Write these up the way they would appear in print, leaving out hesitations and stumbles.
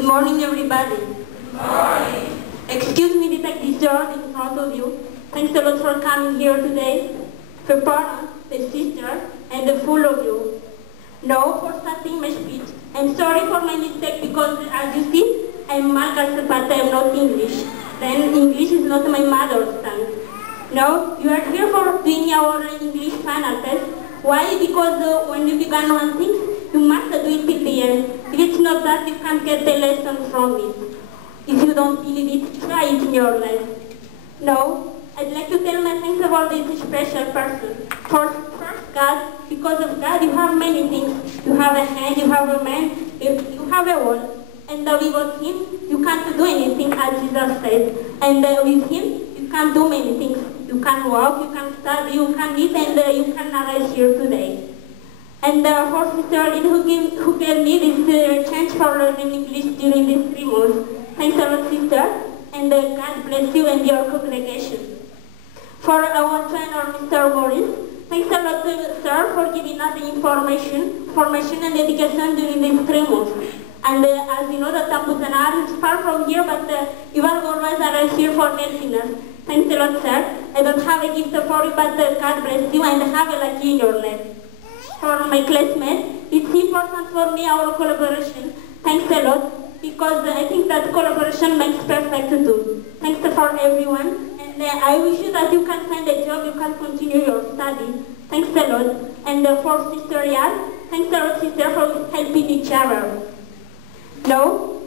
Good morning, everybody. Good morning. Excuse me to take this job in front of you. Thanks a lot for coming here today. The parents, the sister, and the full of you. Now, for starting my speech, I'm sorry for my mistake because, as you see, I'm Malgache, but I'm not English. Then English is not my mother's tongue. Now, you are here for doing our English final test. Why? Because when you began one thing, you must do it till the end. If it's not that, you can't get the lesson from it. If you don't believe it, try it in your life. Now, I'd like to tell my thanks about this special person. First, God, because of God, you have many things. You have a hand, you have a man, you have a wall. And without Him, you can't do anything, as Jesus said. And with Him, you can't do many things. You can walk, you can study, you can eat, and you can arise here today. And for Sister Lynn, who gave me this chance for learning English during these 3 months. Thanks a lot, Sister, and God bless you and your congregation. For our trainer, Mr. Morris, thanks a lot, sir, for giving us the information and education during these 3 months. And as you know, the Tambuzanar is far from here, but you are always around here for helping us. Thanks a lot, sir. I don't have a gift for you, but God bless you and have a lucky in your life. For my classmates, it's important for me, our collaboration. Thanks a lot, because I think that collaboration makes perfect too. Thanks for everyone, and I wish you that you can find a job, you can continue your study. Thanks a lot. And for Sister Yad, thanks a lot, Sister, for helping each other. Now,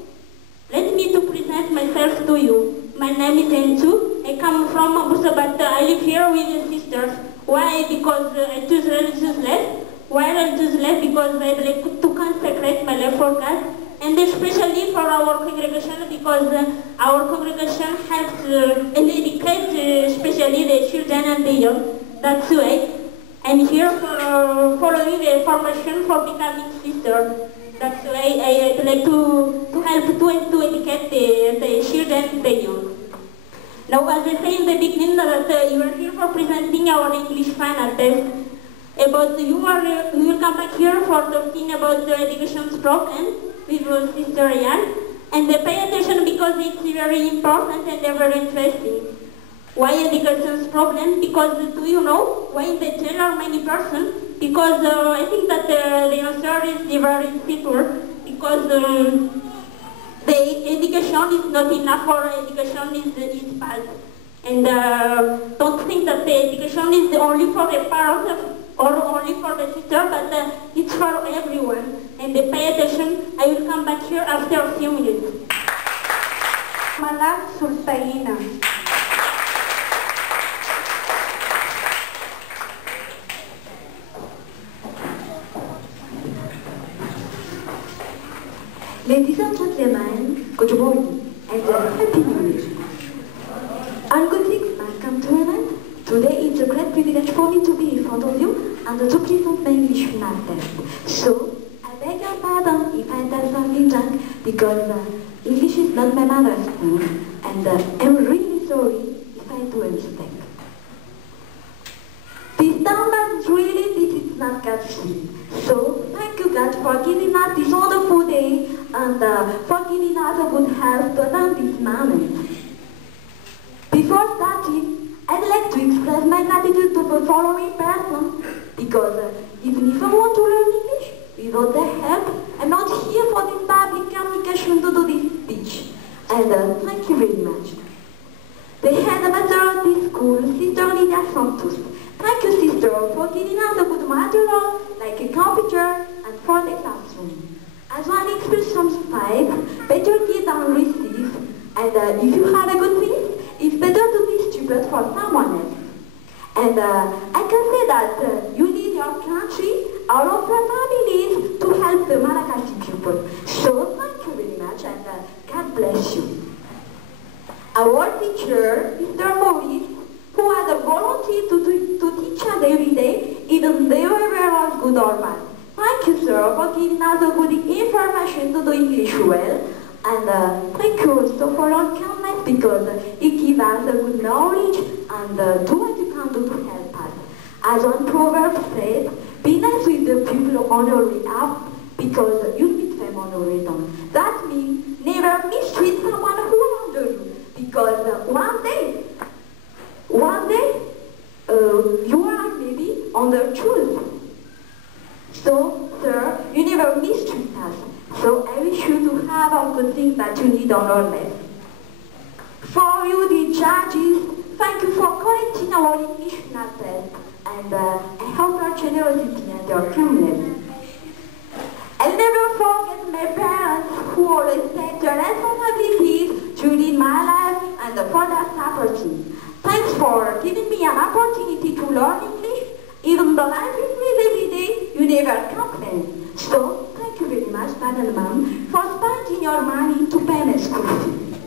let me to present myself to you. My name is Entu. I come from Abuja, but I live here with the sisters. Why? Because I choose religious life. Why religious life? Because I like to consecrate my life for God, and especially for our congregation, because our congregation helps and educate especially the children and the young. That's why I'm here for following the formation for becoming sister. That's why I like to help to educate the children and the young. Now, as I say in the beginning, that you are here for presenting our English final test. About you will come back here for talking about the education's problem with Sister Ian, and pay attention because it's very important and very interesting. Why education's problem? Because do you know why in the jail are many persons? Because I think that the answer is very simple. Because the education is not enough, or education is bad. And don't think that the education is only for the parents or only for the sister, but it's for everyone. And pay attention. I will come back here after a few minutes. Malak Sultaina. Ladies and gentlemen, good morning and happy New Year. All good things must come to an end. Today it's a great privilege for me to be in front of you and to present my English final test. So, I beg your pardon if I tell something wrong, because English is not my mother's tongue, and I'm really sorry if I do a mistake. This time, but really this is not God's will. So, thank you God for giving us this wonderful day and for giving us a good health to attend this moment. Before starting, I'd like to express my gratitude to the following person, because even if I want to learn English, without their help, I'm not here for this public communication to do this speech. And thank you very much. The headmaster of this school, Sister Lydia Santos. Thank you, Sister, for giving us a good material, like a computer, and for the classroom. As one expression 5, better give than receive, and if you have a good thing, it's better to distribute for someone else. And I can say that you need your country, all of your families, to help the Malagasy people. So thank you very much, and God bless you. Our teacher, Mr. Maurice, who has a volunteer to teach us every day, even though we was good or bad. Thank you, sir, for giving us a good information to do English well. And thank you also for your kindness, because it gives us a good knowledge and do what you can do to help us. As one proverb says, be nice with the people on your way up, because you'll meet same on the return. That means never mistreat someone who under you, because one day, you are maybe on the truth. So, sir, you never mistreat us. So I wish you to have all the things that you need on our list. For you, the judges, thank you for correcting our English final test, and I hope your generosity and your kindness. I'll never forget my parents who always take their responsibilities to lead my life and for their property. Thanks for giving me an opportunity to learn English. Even though I'm in Greece every day, you never complain. So, thank you very much, Dad and Mom, for spending your money to pay my school fee.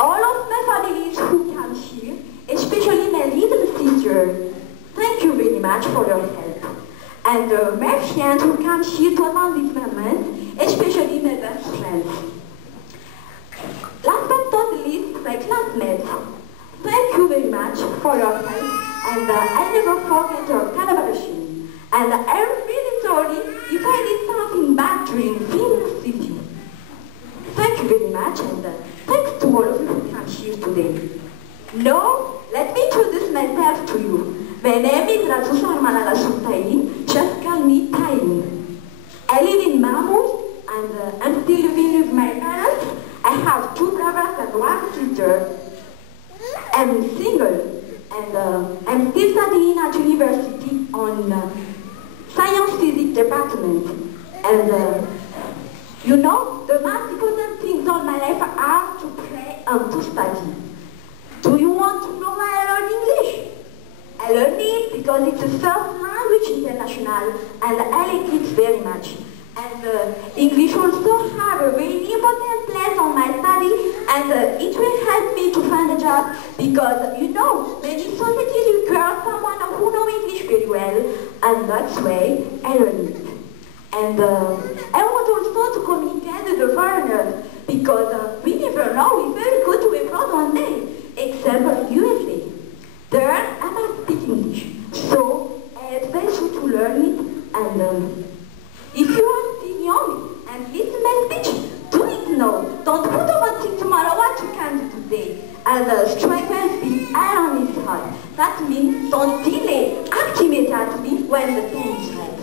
All of my families who come here, especially my little sister, thank you very much for your help. And my friends who come here to attend this moment, especially my best friends. Last but not least, my classmates. Thank you very much for your help, and I never forget your collaboration. And I'm really sorry if I did something bad during film studio. Thank you very much, and thanks to all of you who came here today. Now, let me introduce myself to you. My name is Ratu Sarmanala Sultaini, just call me Taini. I live in Mahmoud, and I'm still living with my parents. I have 2 brothers and 1 sister. I'm single, and I'm still studying at university on Science Physics department. And you know, the most important things in my life are to play and to study. Do you want to know why I learn English? I learned it because it's the first language international, and I like it very much. And English also have a very important place on my study, and it will help me to find a job, because, you know, many societies require someone who knows English very well, and that's why I learned it. And I want also to communicate with the foreigners, because we never know if we'll go to abroad one day, except USA. There I must speak English, so I advise you to learn it, and if you are still young and listen my speech, do it now. Don't put on think tomorrow what you can do today. And strike when the iron is hot. That means don't delay, act immediately when the time is right.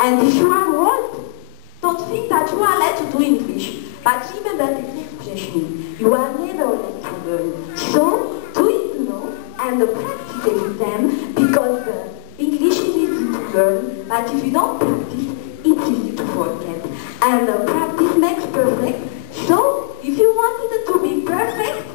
And if you are old, don't think that you are late to do English, but remember this expression, you are never late to learn. So, do it now and practice every time, because English is easy to learn, but if you don't practice, it's easy to forget. And practice makes perfect. So, if you want it to be perfect,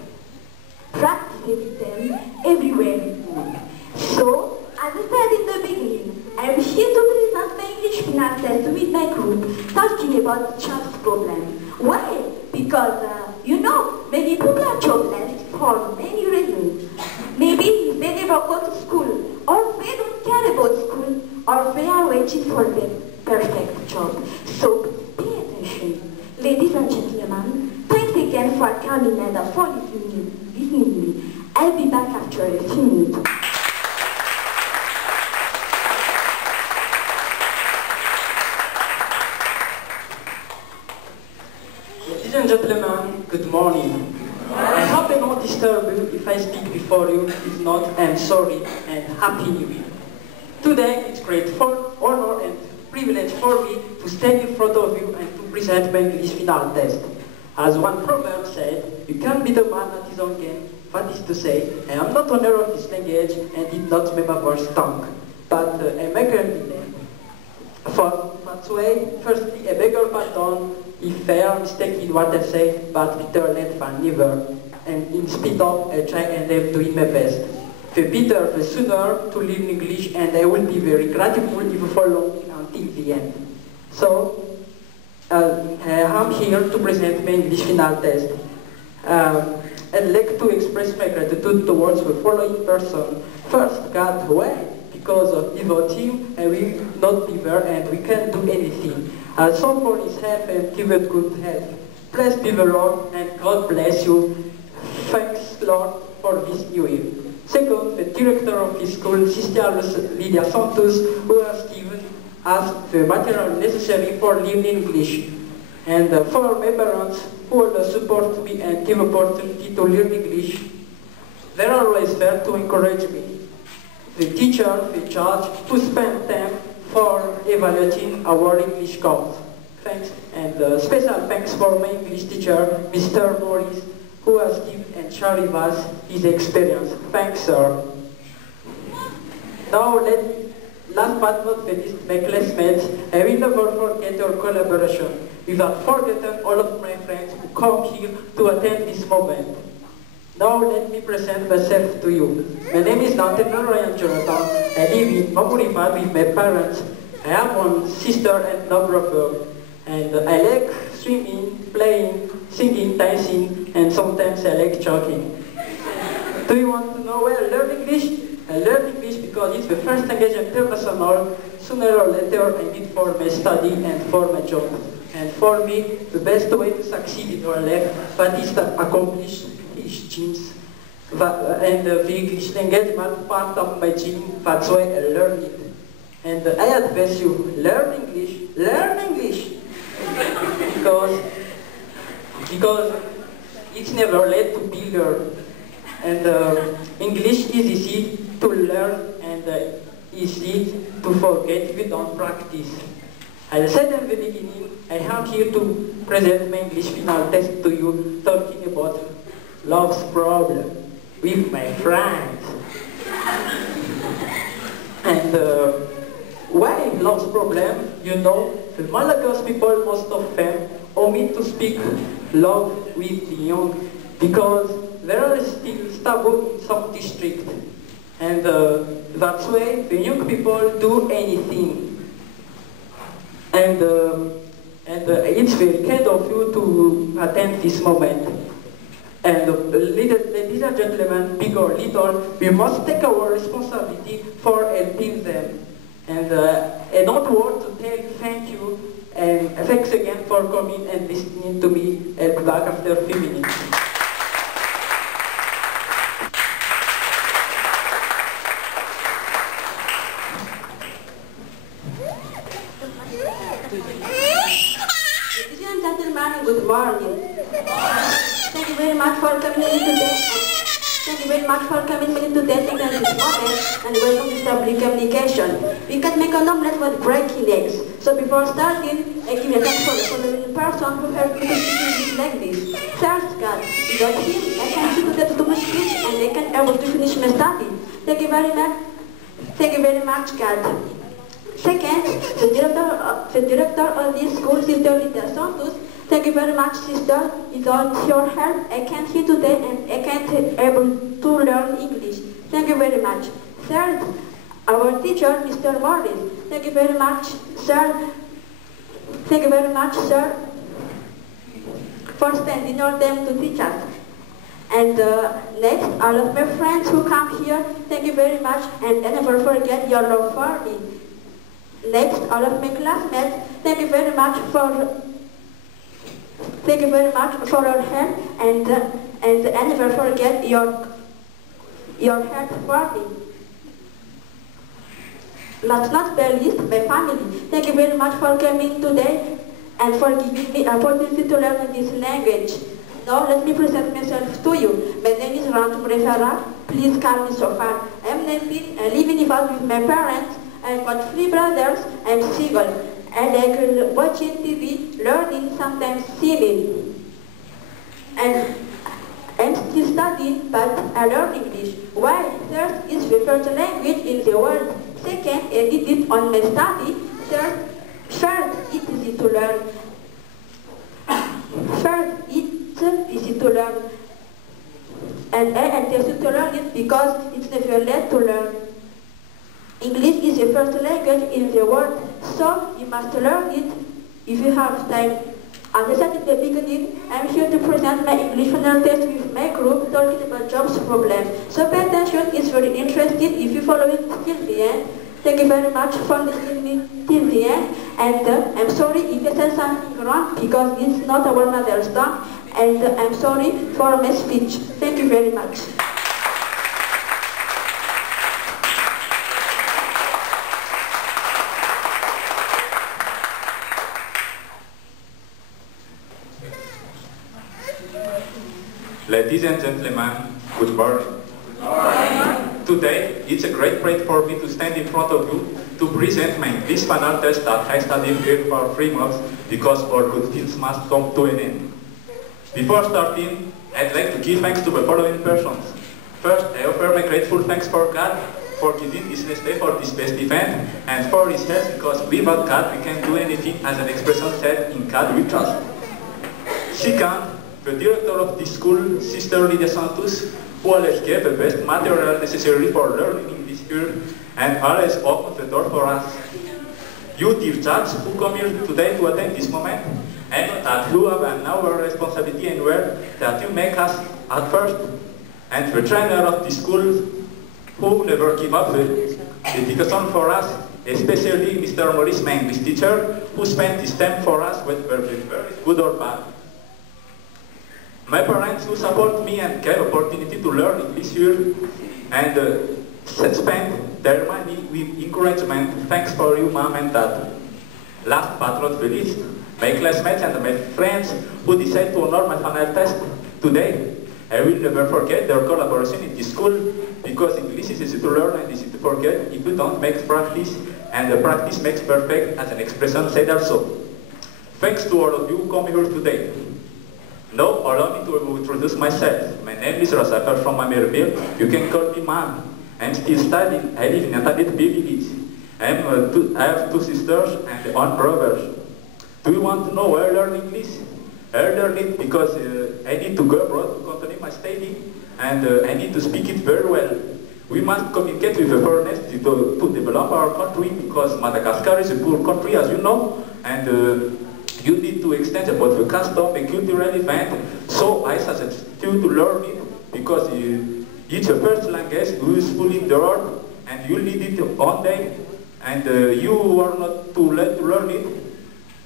practice every time, everywhere you go. So, as I said in the beginning, I'm here to present my English final test with my group, talking about jobs problem. Why? Because, you know, many people are jobless for many reasons. Maybe they never go to school, or they don't care about school, or they are waiting for the perfect job. So, pay attention. Ladies and gentlemen, thanks again for coming and for listening to me. I'll be back after a few minutes. Ladies and gentlemen, good morning. I hope I won't disturb you if I speak before you. If not, I'm sorry, and Happy New Year. Today, it's great honor and privilege for me to stand in front of you and to present my English final test. As one proverb said, you can't be the man at his own game. That is to say, I am not owner of this language and did not remember tongue, but I make a name. For that way, firstly, I beg your pardon if I am mistaken in what I say, but better late than never. And in speed up, I try and I'm doing my best. The better, the sooner to learn English, and I will be very grateful if you follow me until the end. So, I am here to present my English final test. I'd like to express my gratitude towards the following person. First, God, why? Because without him, I will not be there and we can't do anything. So for his help and give it good health. Blessed be the Lord and God bless you. Thanks, Lord, for this new year. Second, the director of this school, Sister Lydia Santos, who has given has the material necessary for learning English. And for my parents who will support me and give opportunity to learn English, they are always there to encourage me. The teacher, the judge, to spend time for evaluating our English course. Thanks, and special thanks for my English teacher, Mr. Morris, who has given and shared with us his experience. Thanks, sir. Now, last but not least, my classmates, I will never forget your collaboration. Without forgetting all of my friends who come here to attend this moment. Now let me present myself to you. My name is Nathaniel Ryan Jonathan. I live in Mamurifa with my parents. I have one sister and no brother. And I like swimming, playing, singing, dancing, and sometimes I like jogging. Do you want to know where I learn English? I learn English because it's the first language international. Sooner or later I need for my study and for my job. And for me, the best way to succeed in your life, that is to accomplish English dreams. And the English language is part of my dream, that's why I learn it. And I advise you, learn English. because it's never late to be learned. And English is easy to learn and easy to forget if you don't practice. As I said in the beginning, I am here to present my English final test to you, talking about love's problem with my friends. And why love's problem? You know, the Malagasy people, most of them, omit to speak love with the young because there are still taboo in some districts. And that's why the young people do anything. And it's very kind of you to attend this moment. And ladies and gentlemen, big or little, we must take our responsibility for helping them. And I don't want to tell thank you and thanks again for coming and listening to me. I'll be back after a few minutes. Ladies and gentlemen, good morning. Thank you very much for coming in today. Thank you very much for coming in today to this moment and welcome to public communication. We can make an omelette with breaking eggs. So before starting, I give a thanks for the following person who helped me to speak like this. First, God, without him, I can't do that to my speech and I can't able to finish my study. Thank you very much. Thank you very much, God. Second, the director of this school, Sister Linda Santos. Thank you very much, sister. Without your help, I can't hear today and I can't able to learn English. Thank you very much. Third, our teacher, Mr. Morris. Thank you very much, sir. Thank you very much, sir, for spending your time to teach us. And next, all of my friends who come here, thank you very much, and I never forget your love for me. Next, all of my classmates, thank you very much for your help, and I never forget your help for me. Last but not least, my family. Thank you very much for coming today and for giving me opportunity to learn this language. Now let me present myself to you. My name is Rantu Prefara. Please call me Sofar. I am 19 and live in Nepal with my parents. I've got 3 brothers. I'm single. And I can watching TV, learning, sometimes singing. And I'm still studying, but I learn English. Why? First, it's the first language in the world. Second, I did it on my study. Third, it's easy to learn. It's easy to learn. And I intend to learn it because it's never late to learn. English is the first language in the world, so you must learn it if you have time. As I said in the beginning, I'm here to present my English final test with my group talking about jobs problem. So pay attention, it's very interesting if you follow it till the end. Thank you very much for listening till the end. And I'm sorry if I said something wrong because it's not our mother's tongue. And I'm sorry for my speech. Thank you very much. Ladies and gentlemen, good morning. Today, it's a great pleasure for me to stand in front of you to present my English final test that I studied here for 3 months because all good things must come to an end. Before starting, I'd like to give thanks to the following persons. First, I offer my grateful thanks for God for giving this day for this best event and for His help because without God we can do anything, as an expression said, in God we trust. Second, the director of this school, Sister Lydia Santos, who always gave the best material necessary for learning English here and always opened the door for us. You, dear judge, who come here today to attend this moment, I know that you have now a responsibility and work that you make us at first. And the trainer of the school, who never give up the dedication for us, especially Mr. Maurice, my English teacher, who spent his time for us, whether very good or bad. My parents who support me and gave opportunity to learn English here and spend their money with encouragement. Thanks for you, Mom and Dad. Last but not the least, my classmates and my friends who decided to honor my final test today. I will never forget their collaboration in this school because English is easy to learn and easy to forget if you don't make practice, and the practice makes perfect, as an expression said also. Thanks to all of you who come here today. Now, allow me to introduce myself. My name is Rasafer from Amerville. You can call me Mom. I'm still studying. I live in Antalit village. I have 2 sisters and 1 brother. Do you want to know why I learn English? I learn it because I need to go abroad to continue my study, and I need to speak it very well. We must communicate with the foreigners to develop our country because Madagascar is a poor country, as you know, and you need to extend about the custom, the cultural event. So I suggest you to learn it because it's the first language useful in the world, and you need it one day, and you are not too late to learn it.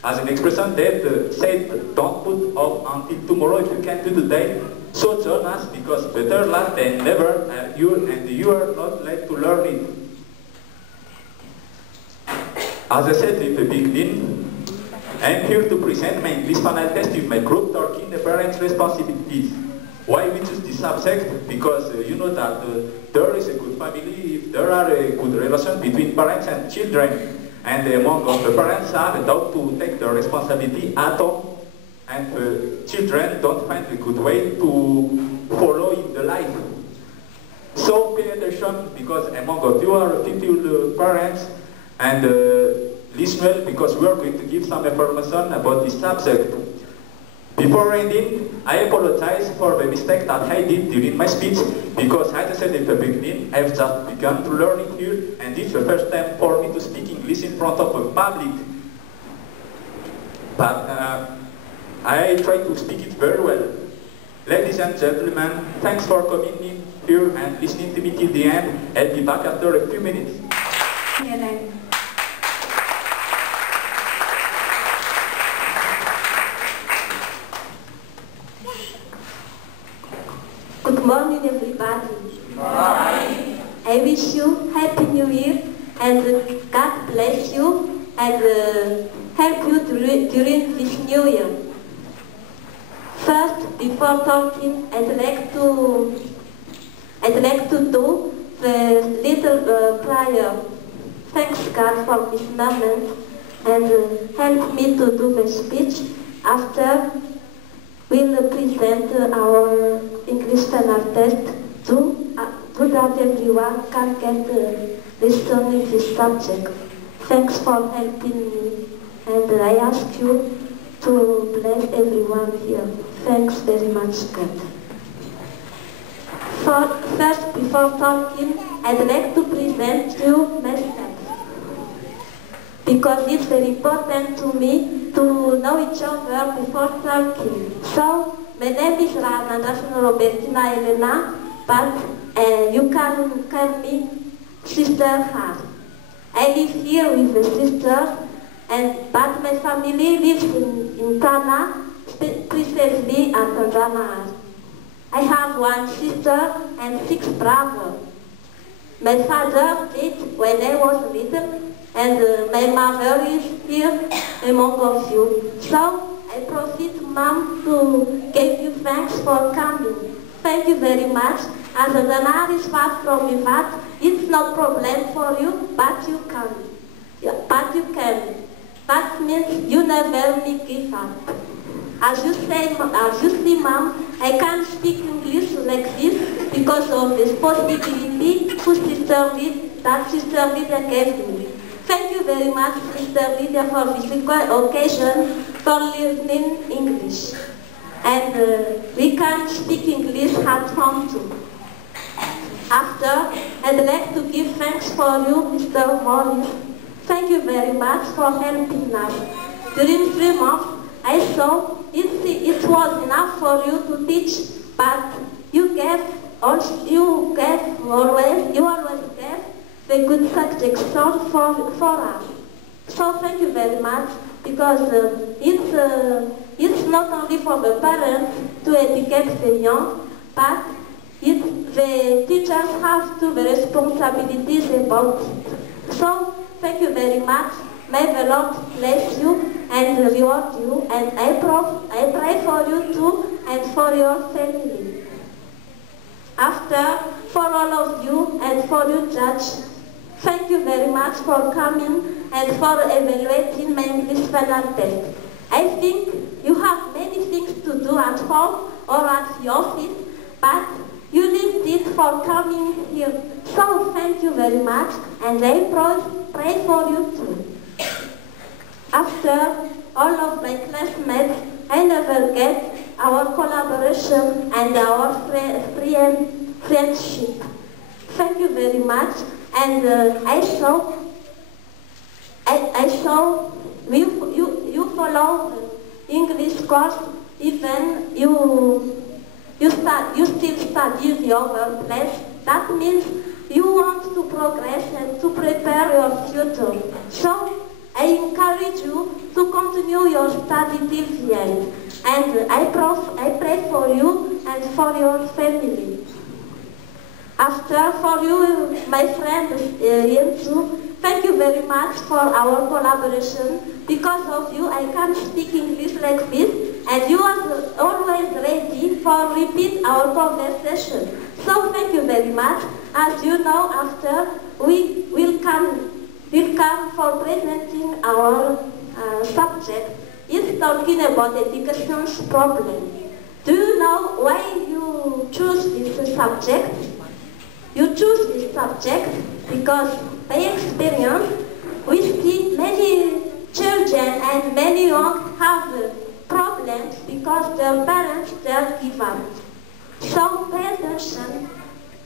As an expression that said, don't put off until tomorrow if you can do today. So join us because better late than never, and you are not late to learn it. As I said in the beginning, I am here to present my English final test with my group talking the parents' responsibilities. Why we choose this subject? Because you know that there is a good family if there are a good relation between parents and children. And among the parents are taught to take their responsibility at home, and children don't find a good way to follow in the life. So pay attention because among you are 50 parents, and listen well because we are going to give some information about this subject. Before ending, I apologize for the mistake that I did during my speech because, as I said in the beginning, I have just begun to learn it here, and it's the first time for me to speak English in front of a public. But I try to speak it very well. Ladies and gentlemen, thanks for coming in here and listening to me till the end. I'll be back after a few minutes. Good morning, everybody. Good morning. I wish you Happy New Year, and God bless you and help you during this New Year. First, before talking, I'd like to do the little prayer. Thanks God for this moment, and help me to do the speech. After, we'll present our English final test so that everyone can get listen in this subject. Thanks for helping me, and I ask you to bless everyone here. Thanks very much, God. First, before talking, I'd like to present you myself, because it's very important to me to know each other before talking. So, my name is Rana Robertina Elena, but you can call me Sister Har. I live here with the sisters, but my family lives in Tana, precisely at Tanzania. I have 1 sister and 6 brothers. My father died when I was little, and my mother is here among of you. So I proceed, Mom, to give you thanks for coming. Thank you very much. As the night is far from me, but it's no problem for you, but you can. Yeah, but you can. That means you never will give up. As you see, Mom, I can't speak English like this because of this possibility that Sister Lydia gave me. Thank you very much, Sister Lydia, for this occasion for learning English. And we can speak English at home too. After, I'd like to give thanks for you, Mr. Morris. Thank you very much for helping us. During 3 months, I saw it was enough for you to teach, but you always gave the good suggestions for us. So thank you very much, because it's not only for the parents to educate the young, but the teachers have to the responsibilities about it. So thank you very much. May the Lord bless you and reward you, and I pray for you too and for your family. After, for all of you and for you, Judge, thank you very much for coming and for evaluating my English final test. I think you have many things to do at home or at the office, but you left it for coming here. So thank you very much, and I pray for you too. After all of my classmates, I never get our collaboration and our friendship. Thank you very much, and I saw you follow the English course, even you still study the other place. That means you want to progress and to prepare your future. So I encourage you to continue your study till the end. And I pray for you and for your family. After, for you, my friend Yensu, thank you very much for our collaboration. Because of you, I can speak English like this, and you are always ready for repeat our conversation. So thank you very much. As you know, after we will come for presenting our subject. It's talking about education's problem. Do you know why you choose this subject? You choose this subject because by experience we see many children and many young have problems because their parents just give up. So pay attention,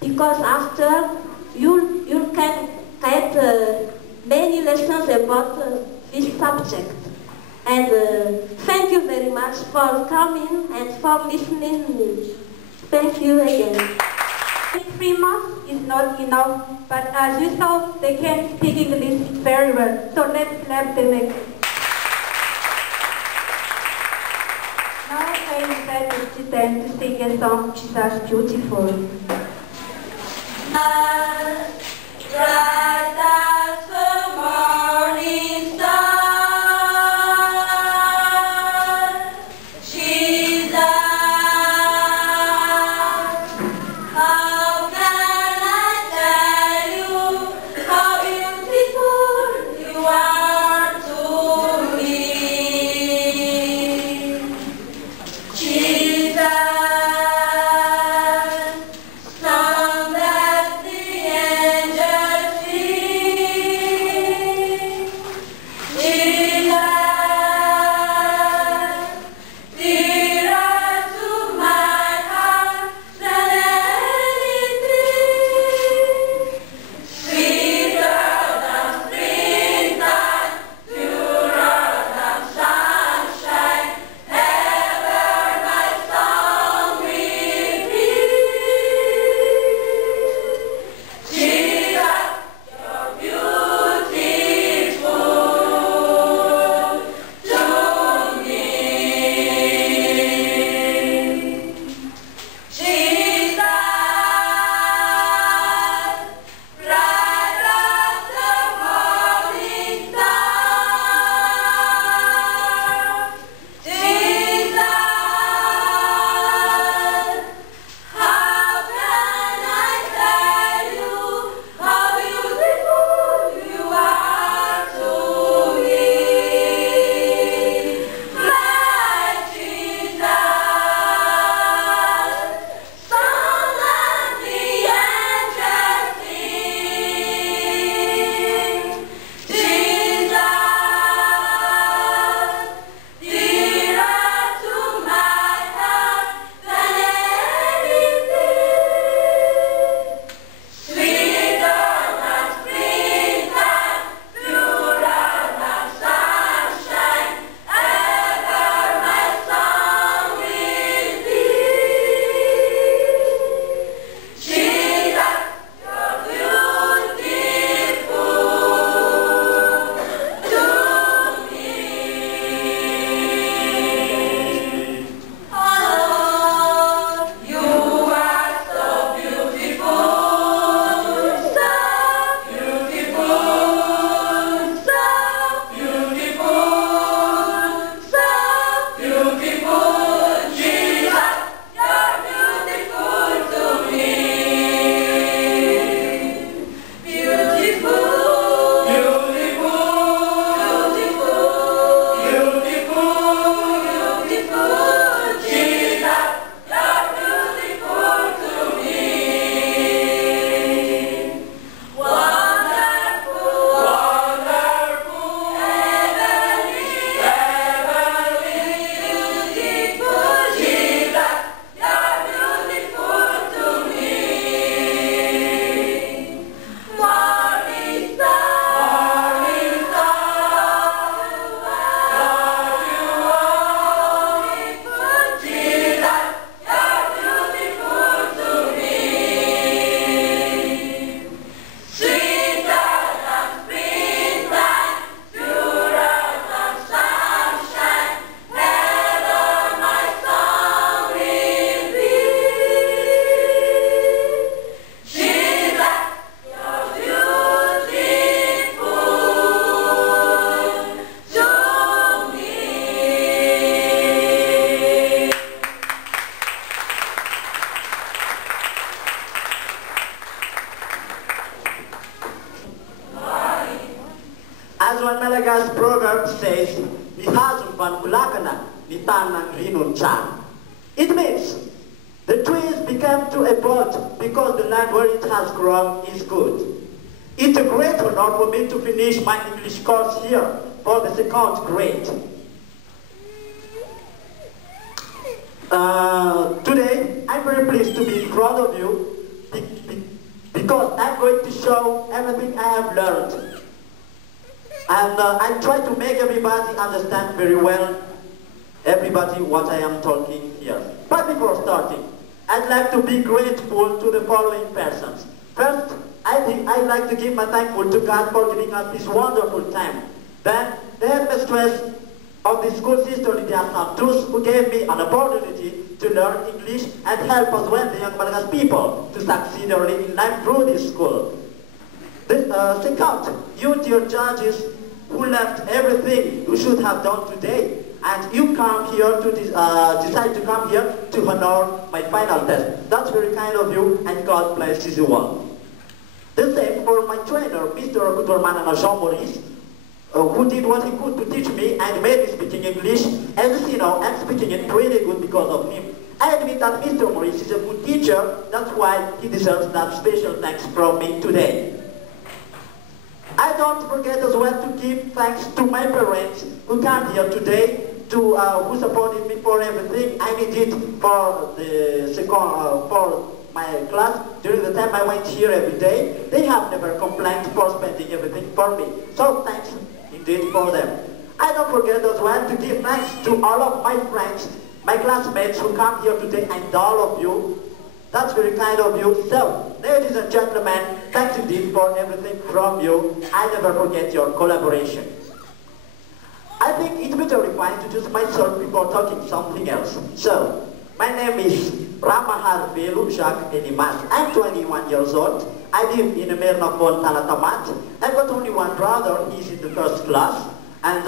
because after you can get many lessons about this subject. And thank you very much for coming and for listening to me. Thank you again. 3 months is not enough, but as you saw, they can speak English very well. So let's clap them again. Now I invite them to sing a song which is beautiful. Bright as the morning star. Song that the angels sing. As one Malagasy proverb says, "Ni hazon van kulakana, ni tanang rinon chan." It means the trees became to a boat because the land where it has grown is good. It's a great honor for me to finish my English course here for the second grade. Today, I'm very pleased to be in front of you because I'm going to show everything I have learned. And I try to make everybody understand very well, everybody what I am talking here. But before starting, I'd like to be grateful to the following persons. First, I'd like to give my thankful to God for giving us this wonderful time. Then, the headmistress of the school, Sister Lydia Santos, who gave me an opportunity to learn English and help as well the young Malagasy people to succeed early in life through this school. Second, you dear judges who left everything you should have done today, and you come here to decide to come here to honor my final test. That's very kind of you, and God bless you all. The same for my trainer, Mr. Kutormanana Jean Maurice, who did what he could to teach me and made me speaking English. As you know, I'm speaking it pretty good because of him. I admit that Mr. Maurice is a good teacher, that's why he deserves that special thanks from me today. I don't forget as well to give thanks to my parents who came here today, who supported me for everything I needed for the for my class during the time I went here every day. They have never complained for spending everything for me. So thanks indeed for them. I don't forget as well to give thanks to all of my friends, my classmates who come here today, and all of you. That's very kind of you. So, ladies and gentlemen, thanks indeed for everything from you. I never forget your collaboration. I think it's better if I introduce myself before talking something else. So, my name is Ramahar Velu Jacques Elimas. I'm 21 years old. I live in Mernafon, Talatamat. I've got only one brother. He's in the first class. And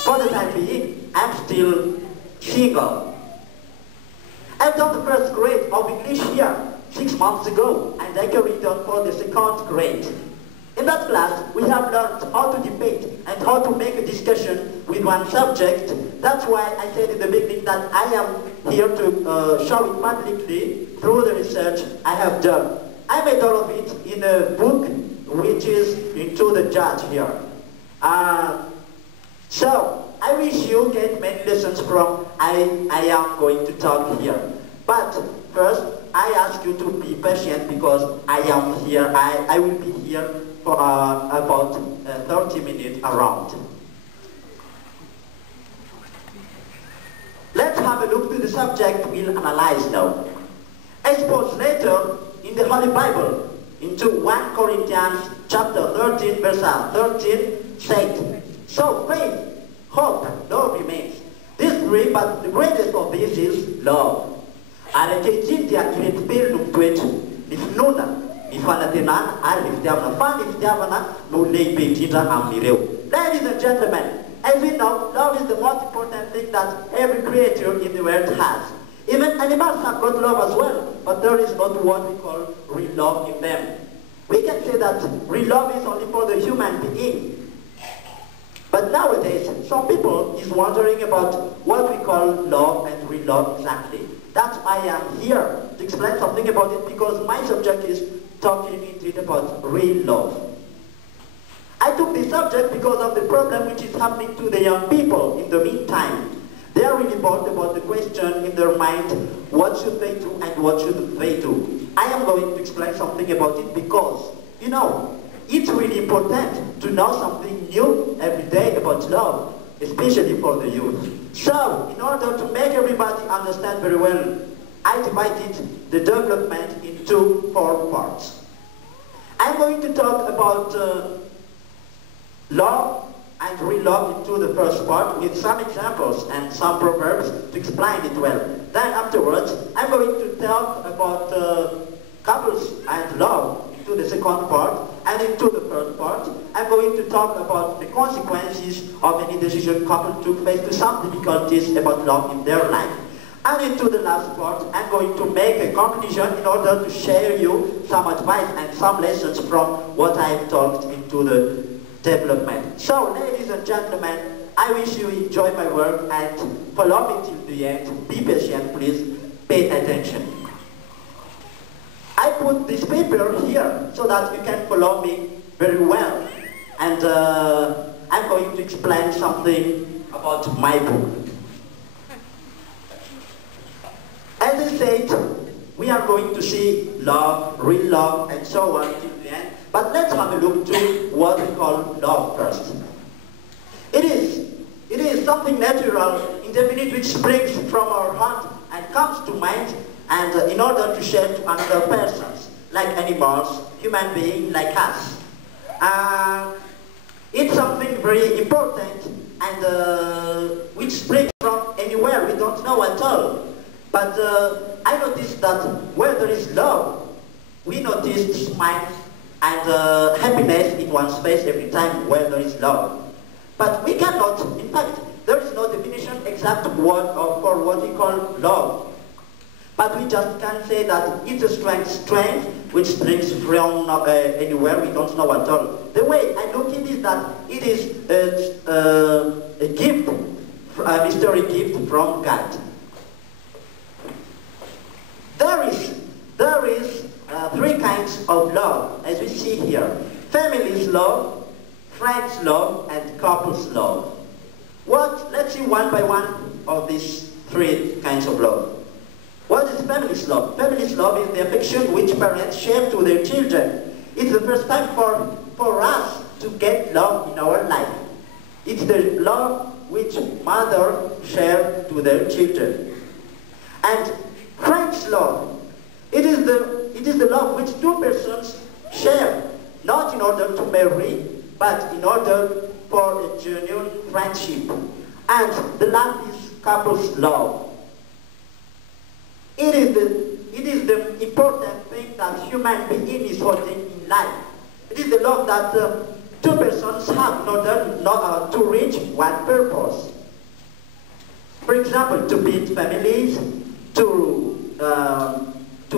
for the time being, I'm still single. I've done the first grade of English here 6 months ago, and I carried on for the second grade. In that class, we have learned how to debate and how to make a discussion with one subject. That's why I said in the beginning that I am here to show it publicly through the research I have done. I made all of it in a book which is into the judge here. So, I wish you get many lessons from I am going to talk here. But first, I ask you to be patient because I am here. I will be here for about 30 minutes around. Let's have a look to the subject we'll analyze now. I suppose later in the Holy Bible, into 1 Corinthians chapter 13, verse 13, said, so faith, hope, love remains. These three, but the greatest of these is love. Ladies and gentlemen, as we know, love is the most important thing that every creature in the world has. Even animals have got love as well, but there is not what we call real love in them. We can say that real love is only for the human being. But nowadays, some people is wondering about what we call love and real love exactly. That's why I am here to explain something about it, because my subject is talking indeed about real love. I took this subject because of the problem which is happening to the young people in the meantime. They are really bored about the question in their mind, what should they do and what should they do. I am going to explain something about it because, you know, it's really important to know something new every day about love, especially for the youth. So, in order to make everybody understand very well, I divided the development into 4 parts. I'm going to talk about love and real love into the first part with some examples and some proverbs to explain it well. Then afterwards, I'm going to talk about couples and love into the second part, and into the third part, I'm going to talk about the consequences of any decision couple took face to some difficulties about love in their life. And into the last part, I'm going to make a conclusion in order to share you some advice and some lessons from what I've talked into the development. So, ladies and gentlemen, I wish you enjoy my work and follow me till the end. Be patient, please. Pay attention. I put this paper here so that you can follow me very well. And I'm going to explain something about my book. As I said, we are going to see love, real love, and so on till the end. But let's have a look to what we call love first. It is something natural, indefinite, which springs from our heart and comes to mind, and in order to share to another persons, like animals, human beings, like us. It's something very important and which springs from anywhere, we don't know at all. But I noticed that where there is love, we notice smile and happiness in one's face every time where there is love. But we cannot, in fact, there is no definition exact word for what we call love. But we just can say that it's a strength which springs from anywhere, we don't know at all. The way I look at it is that it is a gift, a mystery gift from God. There is three kinds of love, as we see here. Family's love, friends' love, and couples' love. Let's see one by one of these three kinds of love. What is family's love? Family's love is the affection which parents share to their children. It's the first time for us to get love in our life. It's the love which mother shares to their children. And friends' love. It is the love which two persons share, not in order to marry, but in order for a genuine friendship. And the last is couple's love. It is the important thing that human being is holding in life. It is the love that two persons have in order to reach one purpose. For example, to build families, to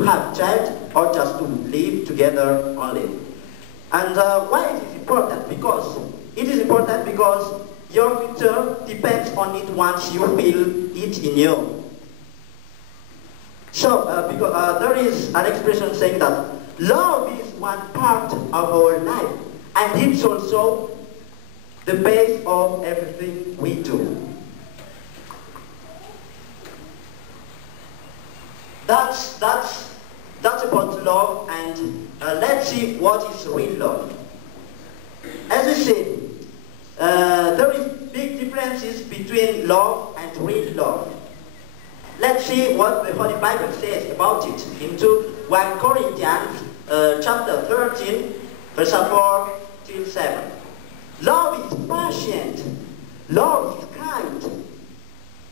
have child, or just to live together only. And why it is important? Because it is important because your future depends on it once you feel it in you. So, because there is an expression saying that love is one part of our life, and it's also the base of everything we do. That's about love, and let's see what is real love. As I said, there is big differences between love and real love. Let's see what the Holy Bible says about it into 1 Corinthians chapter 13, verse 4 till 7. Love is patient. Love is kind.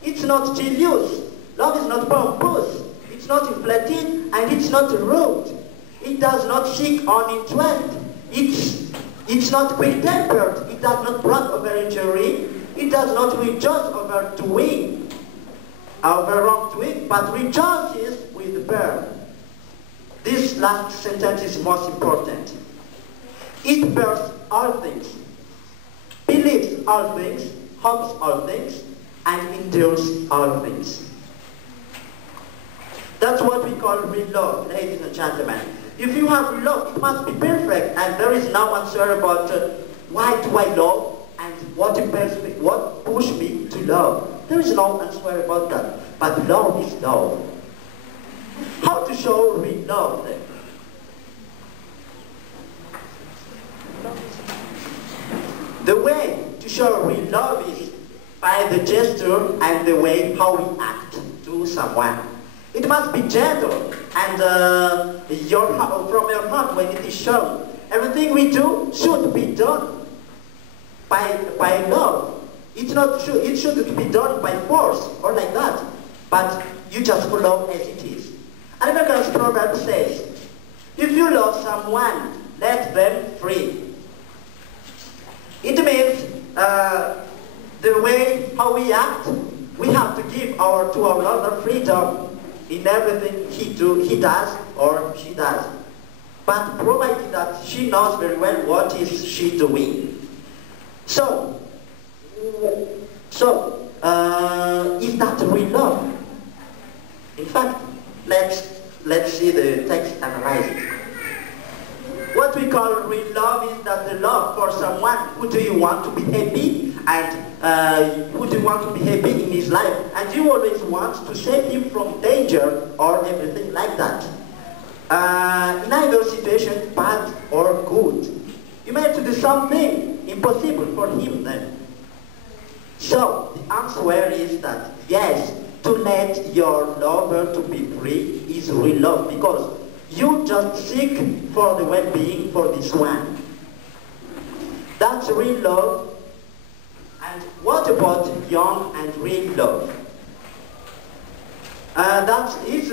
It's not jealous. Love is not pompous. It's not inflated, and it's not rude. It does not seek on interest. It's not quick-tempered. It does not brag over injury. It does not rejoice over wrongdoing, but rejoices with birth. This last sentence is most important. It bears all things, believes all things, hopes all things, and endures all things. That's what we call real love, ladies and gentlemen. If you have love, it must be perfect, and there is no answer about why do I love and what pushes me to love. There is no answer about that. But love is love. How to show real love then? The way to show real love is by the gesture and the way how we act to someone. It must be gentle and from your heart when it is shown. Everything we do should be done by love. It shouldn't be done by force or like that, but you just follow as it is. Another proverb says, if you love someone, let them free. It means the way how we act, we have to give to our lover freedom in everything he does or she does. But provided that she knows very well what is she doing. So, is that real love? In fact, let's see the text analysis. What we call real love is that the love for someone who do you want to be happy and who do you want to be happy in his life, and you always want to save him from danger or everything like that. In either situation, bad or good, you may have to do something impossible for him then. So the answer is that yes, to let your lover to be free is real love, because you just seek for the well-being for this one. That's real love. And what about young and real love? This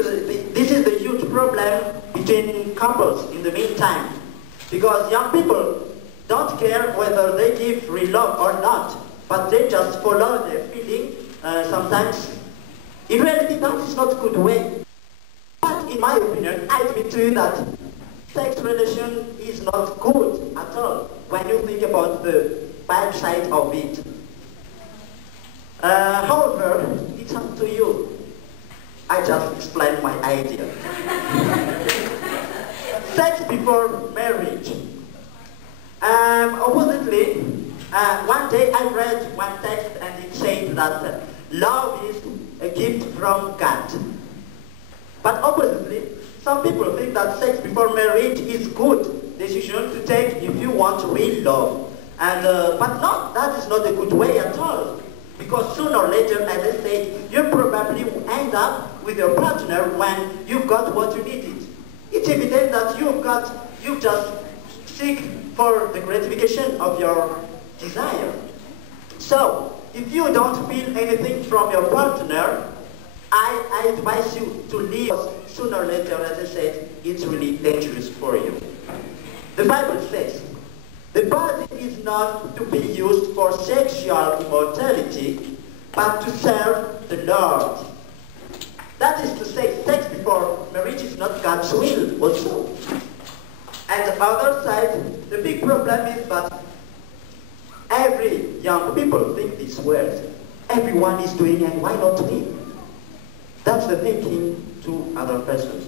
is the huge problem between couples in the meantime, because young people don't care whether they give real love or not, but they just follow their feeling. Sometimes, in reality, that is not a good way. But in my opinion, I admit to you that sex relation is not good at all when you think about the bad side of it. However, it's up to you. I just explained my idea. Sex before marriage. Oppositely, one day I read one text and it said that love is a gift from God. But oppositely, some people think that sex before marriage is good decision to take if you want real love. But no, that is not a good way at all. Because sooner or later, as I said, you probably will end up with your partner when you've got what you needed. It's evident that you just seek for the gratification of your desire. So, if you don't feel anything from your partner, I advise you to leave. Sooner or later, as I said, it's really dangerous for you. The Bible says, the body is not to be used for sexual immortality, but to serve the Lord. That is to say, sex before marriage is not God's will also. And the other side, the big problem is that every young people think this way. Everyone is doing it, why not me? That's the thinking to other persons.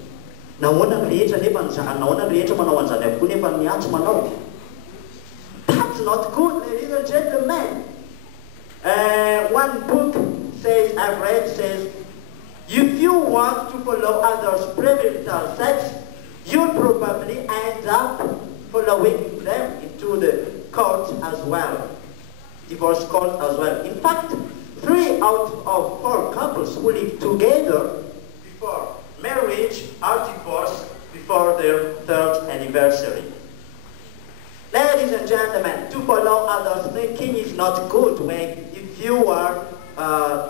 That's not good, ladies and gentlemen. One book says, I've read, says, if you want to follow others' premarital sex, you'll probably end up following them into the court as well, divorce court as well. In fact, 3 out of 4 couples who live together before marriage are divorced before their 3rd anniversary. Ladies and gentlemen, to follow others' thinking is not good way if you are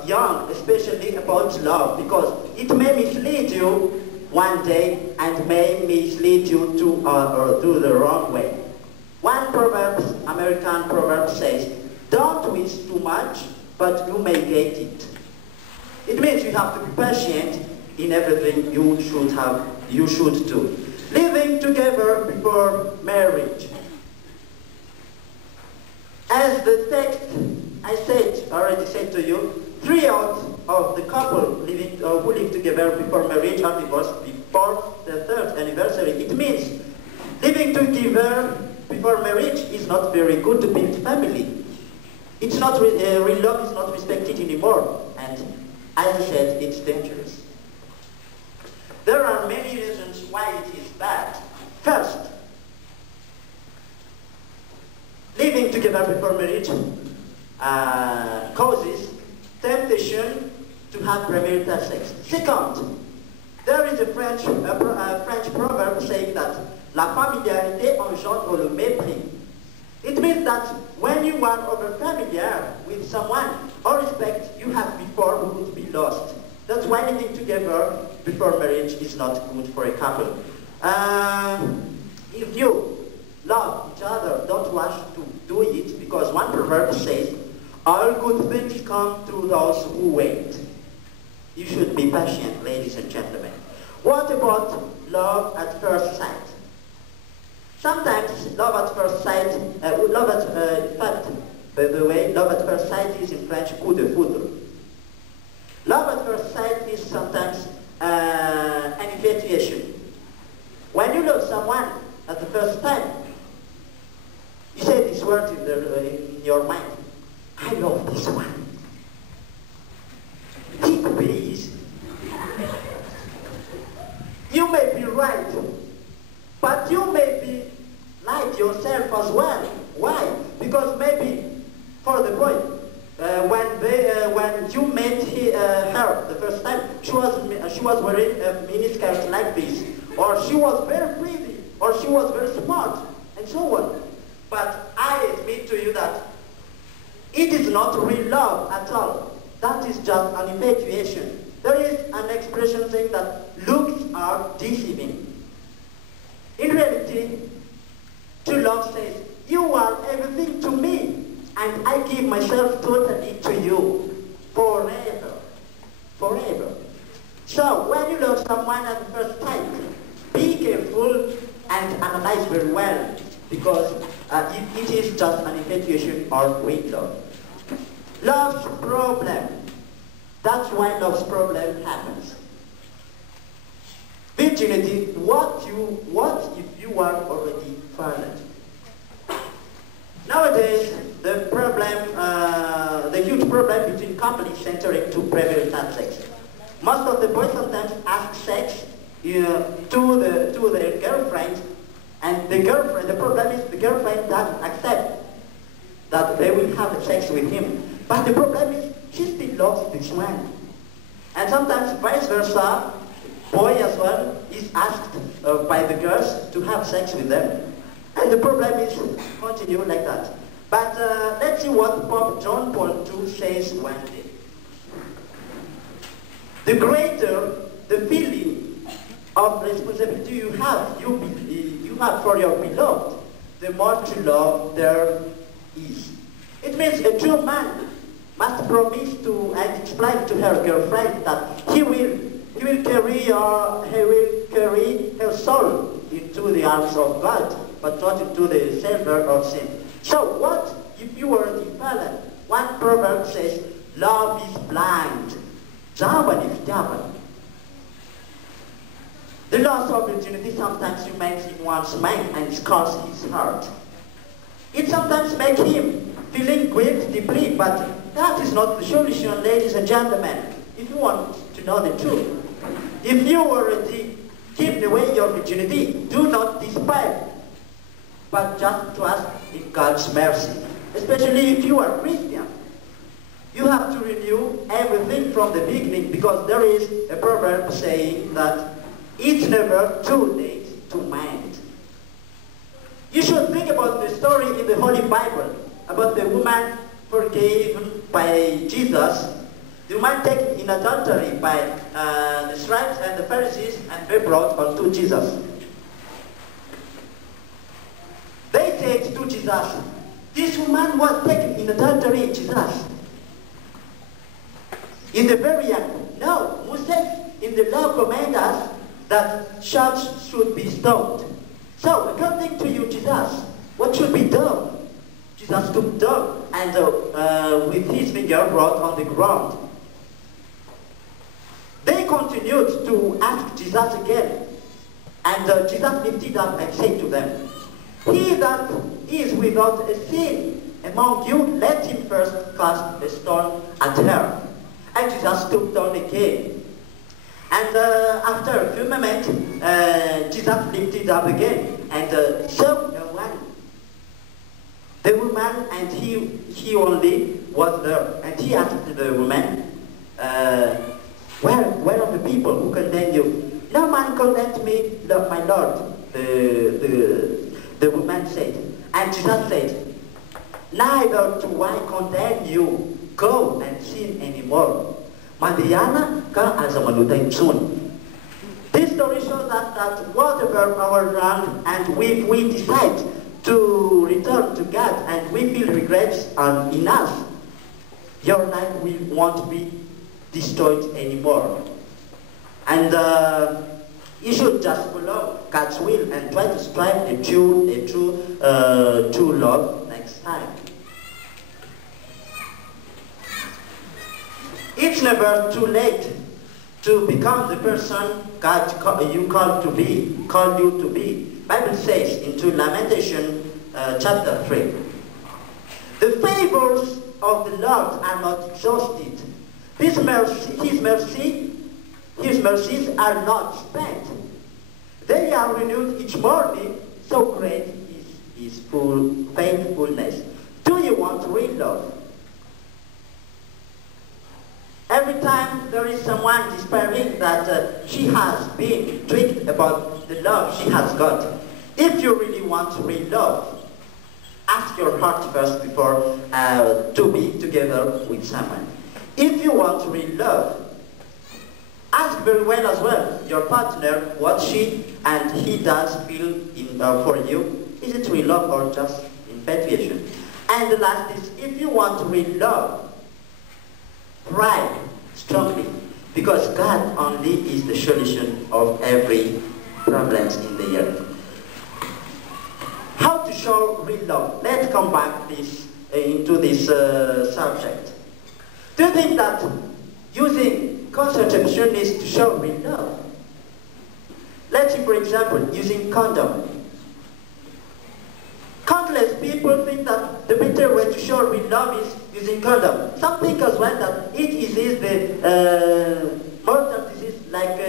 young, especially about love, because it may mislead you one day and may mislead you to the wrong way. One proverb, American proverb says, don't wish too much, but you may get it. It means you have to be patient in everything you should do. Living together before marriage. As the text already said to you, 3 out of the couple who live together before marriage are divorced before the 3rd anniversary. It means living together before marriage is not very good to build family. It's not real love is not respected anymore, and as I said, it's dangerous. There are many reasons why it is bad. First, living together before marriage causes temptation to have premarital sex. Second, there is a French proverb saying that la familiarité engendre le mépris. It means that when you are over familiar with someone, all respect you had before would be lost. That's why living together before marriage is not good for a couple. If you love each other, don't rush to do it, because one proverb says, all good things come through those who wait. You should be patient, ladies and gentlemen. What about love at first sight? Sometimes love at first sight, in fact, By the way, love at first sight is in French coup de foudre. Love at first sight is sometimes an infatuation. When you love someone at the first time, you say this word in your mind. I love this one. Think please. You may be right, but you may be like yourself as well. Why? Because maybe, for the boy, when you met her the first time, she was wearing a miniskirt like this, or she was very pretty, or she was very smart, and so on. But I admit to you that it is not real love at all. That is just an infatuation. There is an expression saying that looks are deceiving. In reality, true love says, you are everything to me, and I give myself totally to you, forever, forever. So, when you love someone at the first time, be careful and analyze very well, because it is just an infatuation or real love. Love's problem. That's why love's problem happens. Virginity, what if you are already violent? Nowadays, the huge problem between couples centering to premarital sex. Most of the boys sometimes ask sex to their girlfriend, and the problem is the girlfriend doesn't accept that they will have sex with him. But the problem is she still loves this man. And sometimes vice versa, boy as well is asked by the girls to have sex with them. And the problem is continue like that. But let's see what Pope John Paul II says one day. The greater the feeling of responsibility you have for your beloved, the more true love there is. It means a true man must promise to and explain to her girlfriend that he will carry her soul into the arms of God, but not into the silver of sin. So what if you were infallen? One proverb says, love is blind. Javan is Javan. The loss of virginity sometimes remains in one's mind and scars his heart. It sometimes makes him feeling guilt deeply, but that is not the solution, ladies and gentlemen. If you want to know the truth, if you already given away your virginity, do not despair, but just trust in God's mercy. Especially if you are Christian. You have to renew everything from the beginning, because there is a proverb saying that it's never too late to mend. You should think about the story in the Holy Bible about the woman forgiven by Jesus, the woman taken in adultery by the scribes and the Pharisees, and they brought unto Jesus. They said to Jesus, this woman was taken in adultery, Jesus. In the very end, no, Moses in the law commands us that such should be stoned. So, according to you, Jesus, what should be done? Jesus took down and with his finger wrote on the ground. They continued to ask Jesus again, and Jesus lifted up and said to them, he that is without a sin among you, let him first cast a stone at her. And Jesus took down again. And after a few moments, Jesus lifted up again and saw no one. The woman and he only was there. And he asked the woman, where are the people who condemn you? No man condemned me, my Lord, the woman said. And Jesus said, neither do I condemn you. Go and sin anymore. Madiana ka azamalutay soon. This story shows us that whatever our wrong, and if we decide to return to God and we feel regrets in us, your life won't be destroyed anymore. And you should just follow God's will and try to strive a true love next time. It's never too late to become the person God called you to be. Bible says into Lamentation chapter 3. The favors of the Lord are not exhausted. His mercies are not spent. They are renewed each morning, so great is his faithfulness. Do you want real love? Every time there is someone despairing that she has been tricked about the love she has got, if you really want real love, ask your heart first before to be together with someone. If you want real love, ask very well as well your partner what she and he does feel for you. Is it real love or just infatuation? And the last is, if you want real love, pray strongly, because God only is the solution of every problems in the earth. How to show real love? Let's come back into this subject. Do you think that using contraception is to show real love? Let's see, for example, using condom. Countless people think that the better way to show real love is using condom. Some think as well that it is the mortal disease like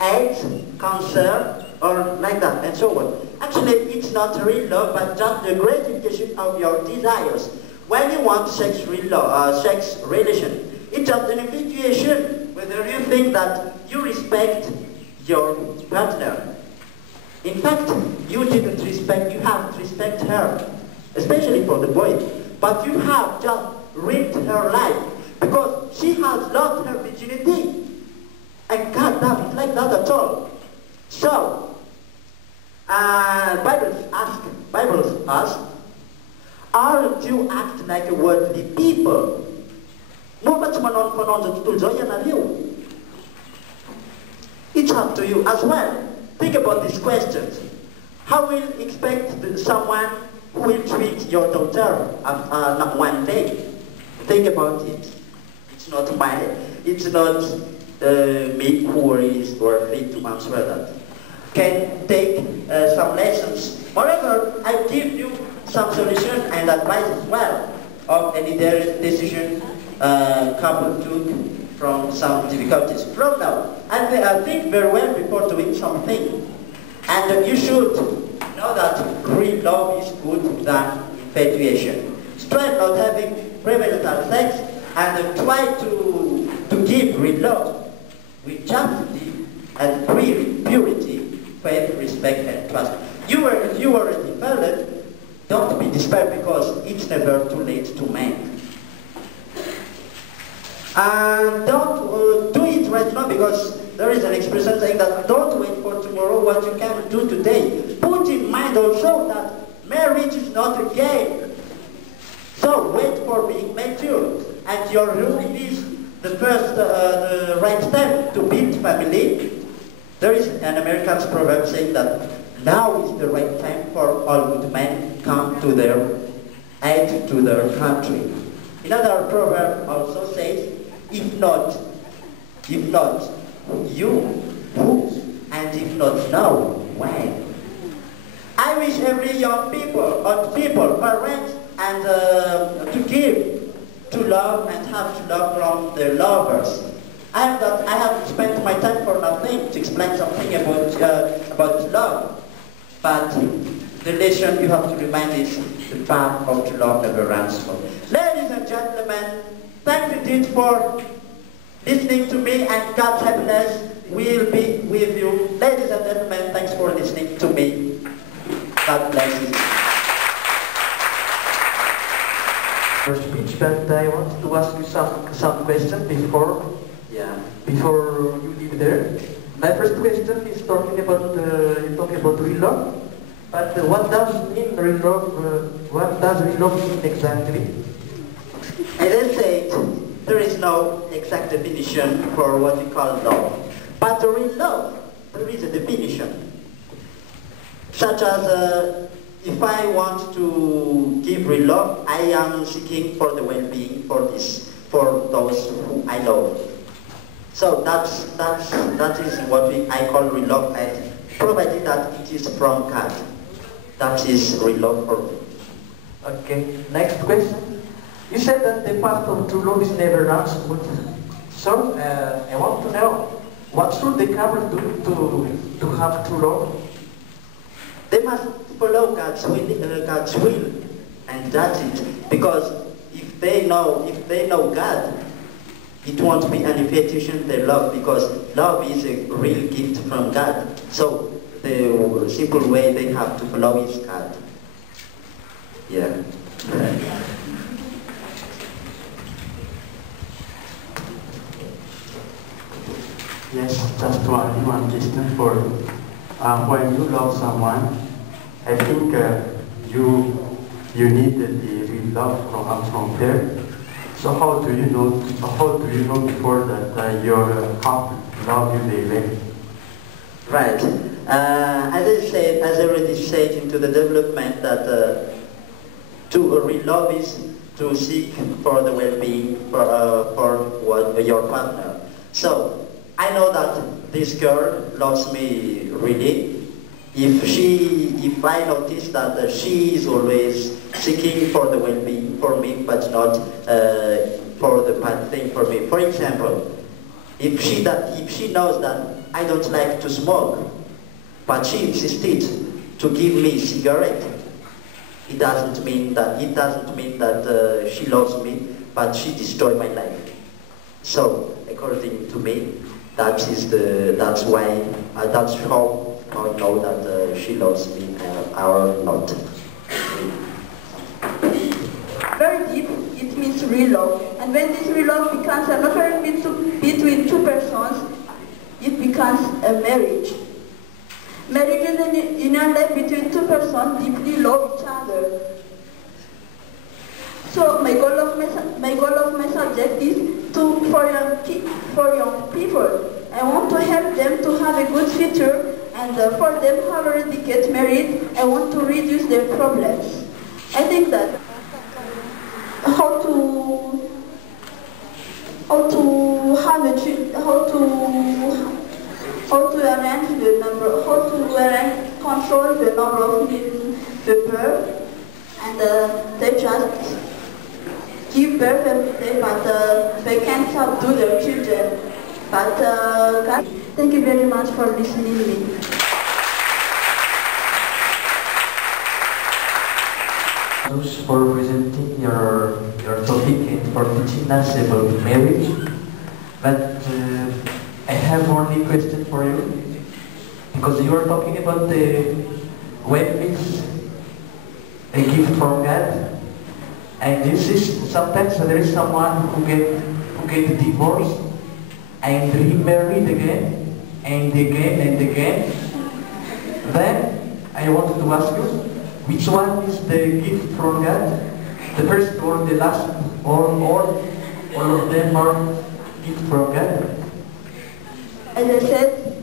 AIDS, cancer, or like that, and so on. Actually, it's not real love, but just the gratification of your desires. When you want sex relation, it's just an infatuation, whether you think that you respect your partner. In fact, you have to respect her, especially for the boy. But you have just ripped her life because she has lost her virginity. And God damn it, like that at all. So, Bible asks, aren't you act like a worldly people? It's up to you as well. Think about these questions. How will you expect someone who will treat your daughter not one day? Think about it. It's not me who is or free to answer that. Can take some lessons. Moreover, I give you some solution and advice as well of any decision couple took from some difficulties. From now, I think very well before doing something. And you should know that real love is good than infatuation. Strive not having premarital sex and try to give real love with chastity and purity, faith, respect, and trust. If you are independent, don't be despaired because it's never too late to mend. And don't do it right now, because there is an expression saying that don't wait for tomorrow what you can do today. Put in mind also that marriage is not a game. So wait for being mature. And your room is the first, the right step to build family. There is an American proverb saying that now is the right time for all good men come to their aid to their country. Another proverb also says, if not you, who? And if not now, when? I wish every young people, parents, and to give, to love, and have to love from their lovers. I have spent my time for nothing to explain something about love. But the lesson you have to remind is the path of to love never runs out. Ladies and gentlemen, thank you indeed for listening to me, and God's happiness will be with you. Ladies and gentlemen, thanks for listening to me. God bless you. Your speech, but I want to ask you some questions before you leave there. My first question is talking about real love. But what does mean real love? What does real love mean exactly? As I said, there is no exact definition for what we call love. But real love, there is a definition. Such as, if I want to give real love, I am seeking for the well-being for this for those who I love. So that is what I call real love, and provided that it is from God. That is real love for me. Okay, next question. You said that the path of true love is never run smooth. So, I want to know, what should the couple do to have true love? They must follow God's will, and that's it. Because if they know God, it won't be an infatuation they love, because love is a real gift from God. So the simple way they have to follow is God. Yeah. Yes, just one question for when you love someone, I think you need the real love from there. So how do you know before that your heart love you really? Right. As I already said into the development, that to real love is to seek for the well-being for your partner. So I know that this girl loves me really. If I notice that she is always seeking for the well-being for me, but not for the bad thing for me. For example, if she knows that I don't like to smoke, but she insisted to give me a cigarette, it doesn't mean that she loves me, but she destroyed my life. So according to me, that's how I know that she loves me or not. Very deep, it means real love. And when this real love becomes an affair between two persons, it becomes a marriage. Marriage is an union life between two persons deeply love each other. So my goal of my subject is for young people. I want to help them to have a good future, and for them who already get married, I want to reduce their problems. I think that how to control the number of people, and they just give birth every day, but they can't subdue their children. But God, thank you very much for listening to me. Thanks for presenting your topic and for teaching us about marriage. But I have only question for you, because you are talking about the when it's a gift from God, and this is sometimes there is someone who get divorced and remarried again and again and again. Then I wanted to ask you, which one is the gift from God? The first or the last, or all of them are gift from God? As I said,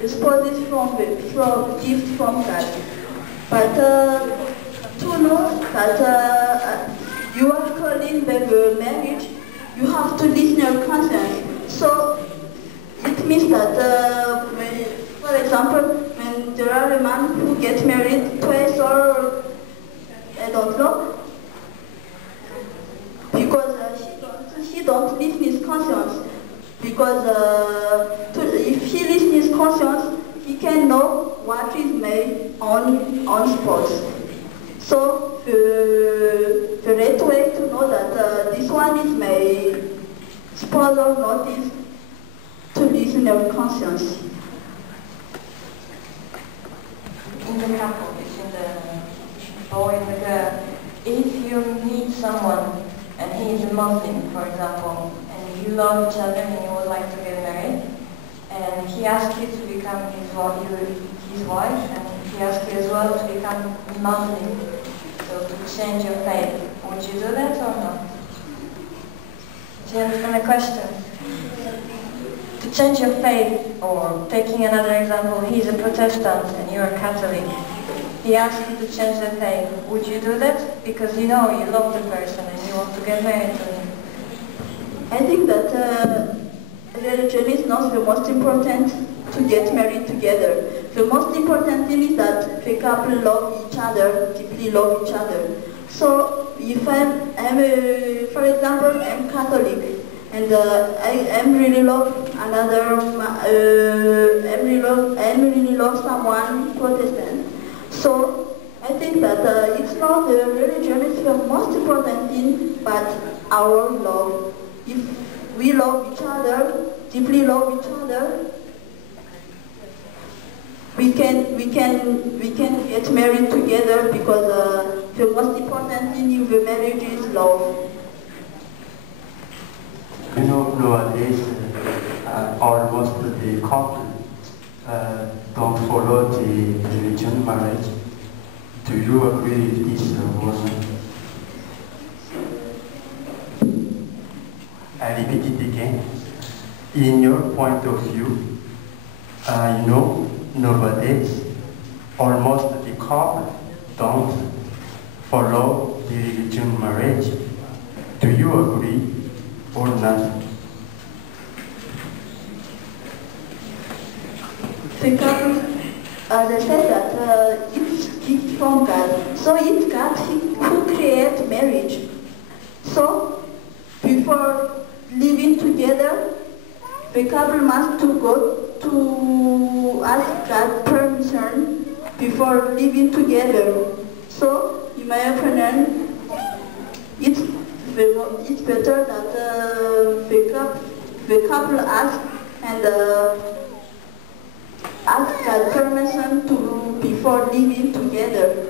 response is from gift from God. But to know that you are calling the marriage, you have to listen your conscience. So it means that, for example, when there are a man who gets married twice, or I don't know, because she don't listen his conscience. Because if he listens his conscience, he can know what is made on spot. So the right way to know that this one is my spouse or not is to listen your conscience. In the couple, it's in the boy and the girl. If you meet someone and he is a Muslim, for example, and you love each other and you would like to get married, and he asks you to become his wife, and he asks you as well to become Muslim, so to change your faith, would you do that or not? Do you understand the question? To change your faith, or taking another example, he's a Protestant and you're a Catholic. He asks you to change the faith. Would you do that? Because you know you love the person and you want to get married to him. I think that religion is not the most important to get married together. The most important thing is that the couple love each other, deeply love each other. So if for example, I'm Catholic, and I really love another, I really love someone Protestant. So I think that it's not the religion is the most important thing, but our love. If we love each other, deeply love each other, we can get married together, because the most important thing in the marriage is love. You know, nowadays, almost the couple don't follow the religion marriage. Do you agree with this woman? I repeat it again. In your point of view, you know, nowadays, almost the couple don't follow the religion marriage. Do you agree or not? The couple, they said that it's from God. So it's God who created marriage. So before living together, the couple must to go to ask God permission before living together. So, in my opinion, it's better that the couple ask and ask God permission before living together.